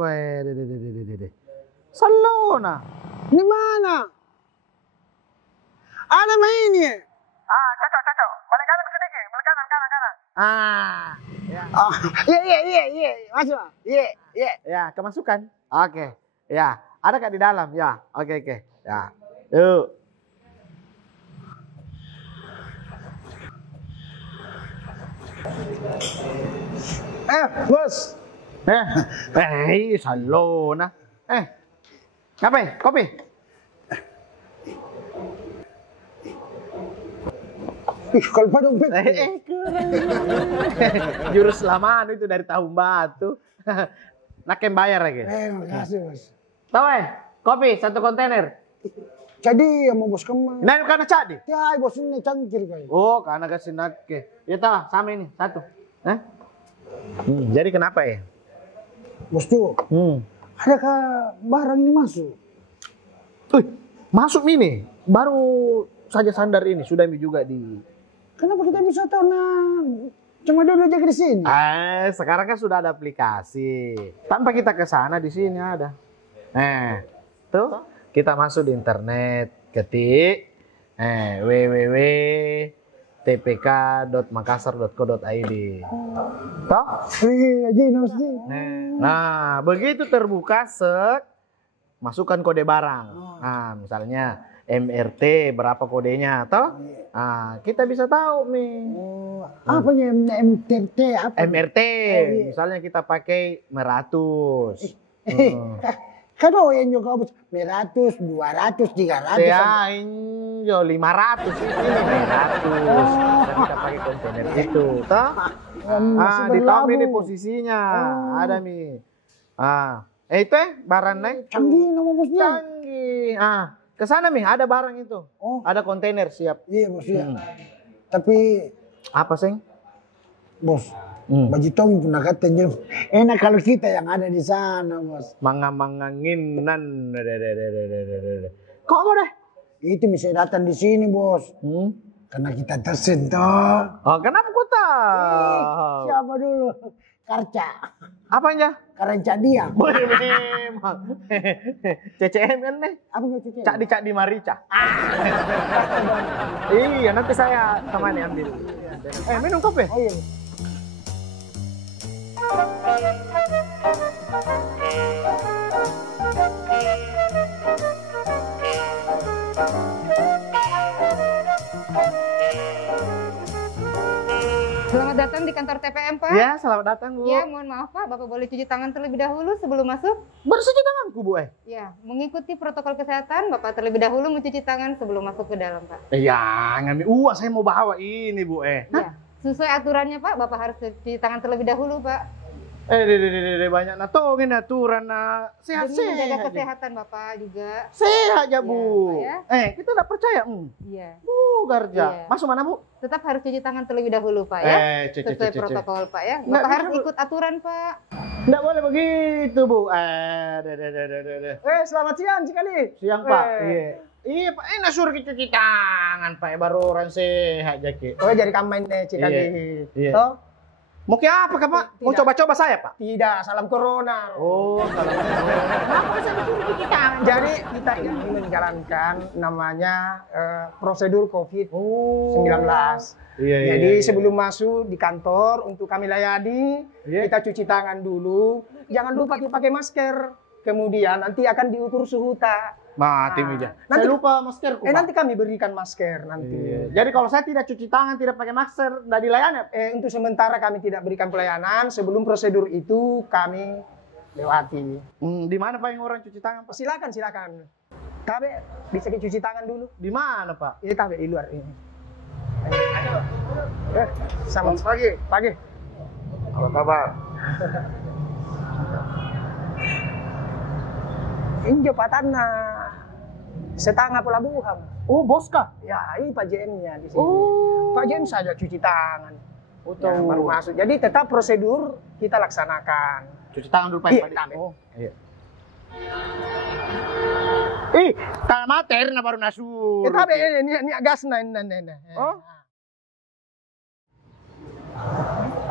kowe. Dede. Salona. Di mana? Ada main ini. Cocok. Balik kanan sedikit, balik kanan. Ya. Oh, iya. Masuk. Iya. Ya, kemasukan. Oke. Ya, ada Kak di dalam? Ya. Oke. Ya. Yuk. Bos. Salona. Ngapain? Kopi? Kalau pada dompet. Jurus lama itu dari tahun batu. Nakem bayar lagi. Makasih, Bos. Tahu kopi 1 kontainer. Jadi yang mau bos kemana? Nah, karena cak di. Ya, bos ini cangkir kayak. Oh, karena kasih nake. Ya tahu, sama ini 1. Jadi kenapa ya? Bos tuh. Adakah barang ini masuk? Masuk ini. Baru saja sandar ini sudah juga di. Kenapa kita bisa tahu cuma dulu aja di sini? Sekarang kan sudah ada aplikasi. Tanpa kita ke sana di sini ada. Tuh kita masuk di internet, ketik www.tpk.makassar.co.id. Toh? Nah, begitu terbuka masukkan kode barang. Nah, misalnya MRT berapa kodenya, toh? Nah, kita bisa tahu nih. Apa ya MRT? MRT, misalnya kita pakai 100. Kan yang juga 100, 200, 300. Ya, ini 500 ini 500. Kita pakai kontainer itu, toh? Ditambah nih posisinya. Ada nih. Itu barang nih. Canggih nama bosnya. Canggih. Ke sana nih ada barang itu. Ada kontainer siap. Iya, Bos ya. Tapi apa sih? Bos, Baju Tommy pernah katanya enak kalau kita yang ada di sana, Bos. Manganginan. Kok mau deh? Itu bisa datang di sini, Bos. Karena kita tersentuh. Oh, kenapa kau tahu? Siapa dulu? Karca. Apanya? Karenca dia. Memang. CCM kan nih? Apa CCM? Cak di Marica. Iya, nanti saya temani ambil. Minum kopi? Oh iya. Selamat datang di kantor TPM, Pak. Ya, selamat datang, Bu. Ya, mohon maaf, Pak. Bapak boleh cuci tangan terlebih dahulu sebelum masuk? Baru cuci tanganku, Bu. Ya, mengikuti protokol kesehatan, Bapak terlebih dahulu mencuci tangan sebelum masuk ke dalam, Pak. Ya, ngambil. Saya mau bawa ini, Bu. Ya, sesuai aturannya, Pak. Bapak harus cuci tangan terlebih dahulu, Pak. Banyak natongin aturan sehat Demi menjaga kesehatan Bapak juga. Sehat ya, Bu. Ya, Kita udah percaya. Iya. Garja. Iya. Masuk mana, Bu? Tetap harus cuci tangan terlebih dahulu, Pak ya. Sesuai protokol, Pak ya. Bapak harus ikut aturan, Pak. Nggak boleh begitu, Bu. Selamat siang sekali. Siang, Pak. Iya, Pak. Enak suruh cuci tangan, Pak. Baru orang sehat aja, Oh, jadi kamu main cikali. Iya. Toh? Mau ke apa, Pak? Mau coba-coba saya, Pak? Tidak, salam corona. Oh, salam corona. Kenapa saya disuruh cuci tangan? Jadi kita ini menjalankan namanya prosedur COVID-19. Iya. Jadi sebelum masuk di kantor untuk kami layani, kita cuci tangan dulu. Jangan lupa pakai masker. Kemudian nanti akan diukur suhu tak. Mati meja. Nanti Saya lupa maskerku, Pak. nanti kami berikan masker nanti. Jadi kalau saya tidak cuci tangan, tidak pakai masker, nggak dilayani. Untuk sementara kami tidak berikan pelayanan. Sebelum prosedur itu kami lewati. Di mana, Pak, yang orang cuci tangan, Pak? Silakan. Tapi bisa cuci tangan dulu. Di mana, Pak? Ini tapi di luar ini. Selamat pagi. Apa kabar? Ini jabatannya setengah pelabuhan. Oh, bos kah? Ya, ini Pak JM-nya di sini. Oh. Pak JM saja cuci tangan. Baru masuk. Jadi tetap prosedur kita laksanakan. Cuci tangan dulu, Pak. Iya. Iya. Tangan mater na baru nasu. Tapi ini gas ini. Oh.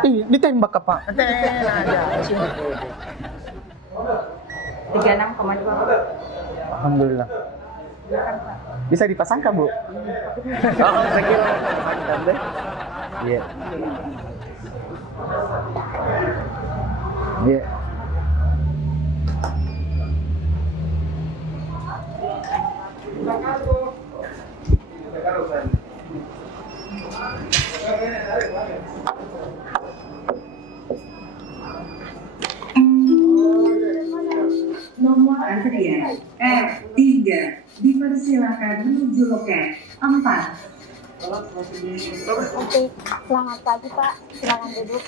Ditembak, Pak. Aja. 36,2. Alhamdulillah. Bisa dipasangkan, Bu? Oh, saya kira dipasangkan deh. Iya. Iya. Nomor antrian R3 dipersilakan menuju loket 4. Oke, selamat pagi Pak, silakan duduk.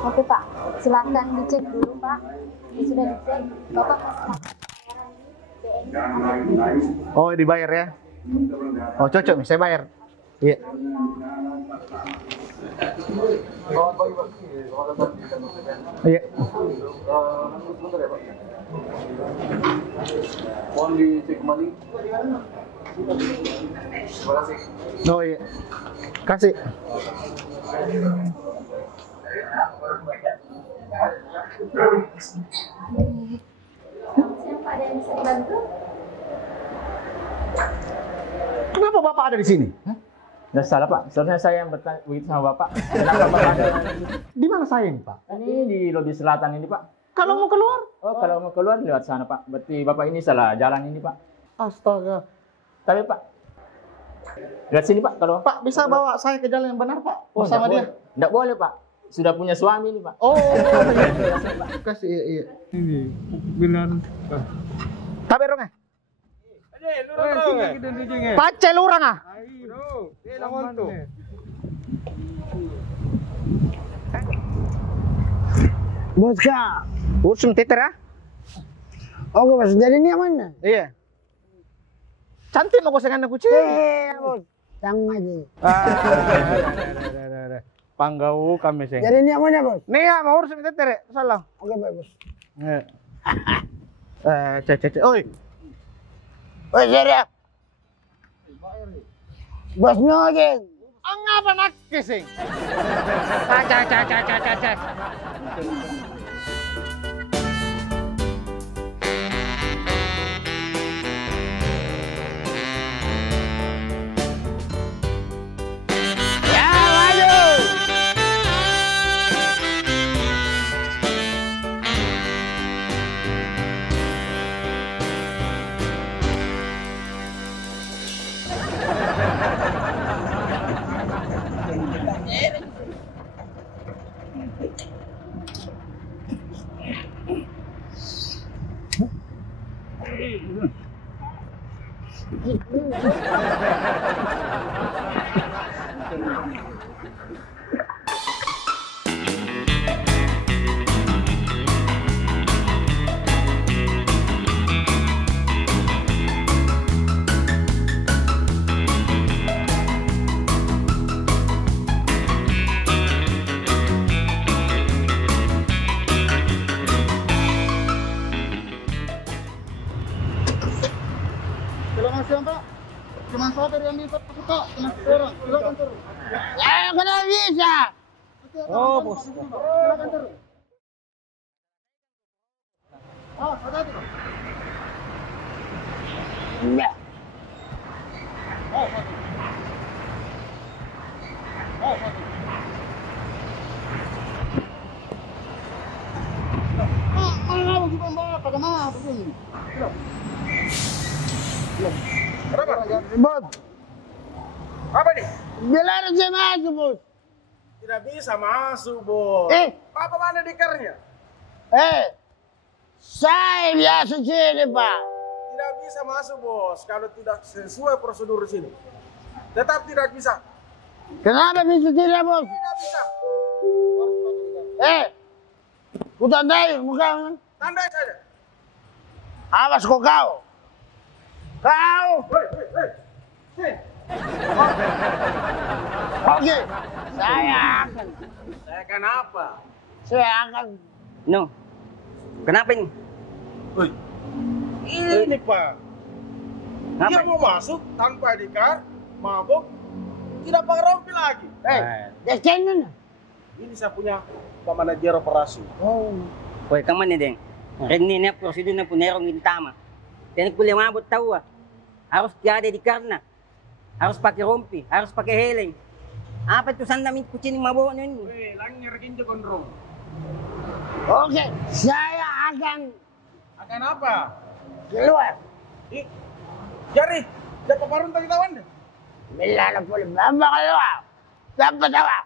Oke Pak, silakan dicek dulu Pak. Sudah dicek, Bapak Oh, dibayar ya? Oh, cocok nih, saya bayar. Iya. Iya. Mohon dicek kembali. Terima kasih. Oh iya. Kasih. Siapa ada yang bisa dibantu? Kenapa Bapak ada di sini? Nggak salah Pak, sebenarnya saya yang bertanya begitu sama Bapak. Kenapa Bapak ada? Di mana saya ini, Pak? Ini di lobi selatan ini Pak. Kalau mau keluar? Oh, kalau mau keluar lewat sana Pak. Berarti Bapak ini salah jalan ini Pak. Astaga. Tapi Pak, lihat sini Pak, kalau Pak bisa bawa saya ke jalan yang benar, Pak? oh, Bersama dia. Enggak boleh Pak. Sudah punya suami ini Pak. Oh, kasih iya. Ini benar. Tapi rong Pacel orang ah. Bos Kak. Ursum teter ah. Oke bos, jadi ini yang mana? Iya. Cantik mau gosengan aku cik. Bos. Tanggung aja. Panggau kami sih. Jadi ini yang mana bos? Nih ya mau ursum teter salah. Oke baik bos. Cek. Oi. Bos jadi. Bos nyogen. Angapa nak kising? Cak. Selamat siang Pak. Cuma sopir yang bisa Pak. Silakan turun. Ya kenapa bisa? Oh bos. Silakan turun. Oh, hati-hati. Enggak. Bos. Apa nih? Bilang saya masuk bos. Tidak bisa masuk, Bos. Apa mana dikernya? Saya biasa sini Pak. Tidak bisa masuk, Bos. Kalau tidak sesuai prosedur di sini. Tetap tidak bisa. Kenapa bisa tidak bos? Tidak bisa. Ku tandai muka. Tandai saja. Awas kau. Hei. Oke. Saya Saya apa? akan. No. Kenapa ini? Ini, Pak. Kenapa? Dia mau masuk tanpa ID card, mabuk. Tidak pakai rompi lagi. Deskenan. Ini saya punya Pak Manajer operasi. Oh. Koy ka man din. Rin ni na prosedur na punerong gintama. Tiyan ko limabot tawa. Harus tiada di karna. Harus pakai rompi, harus pakai helm. Apa itu sandamin kucing mabawa nun? Weh, lang nyerakin jo gondrong. Oke, saya akan apa? keluar. Jari, jaga parun tadi tawan deh. Bila na po bamba keluar. Sampai tawa.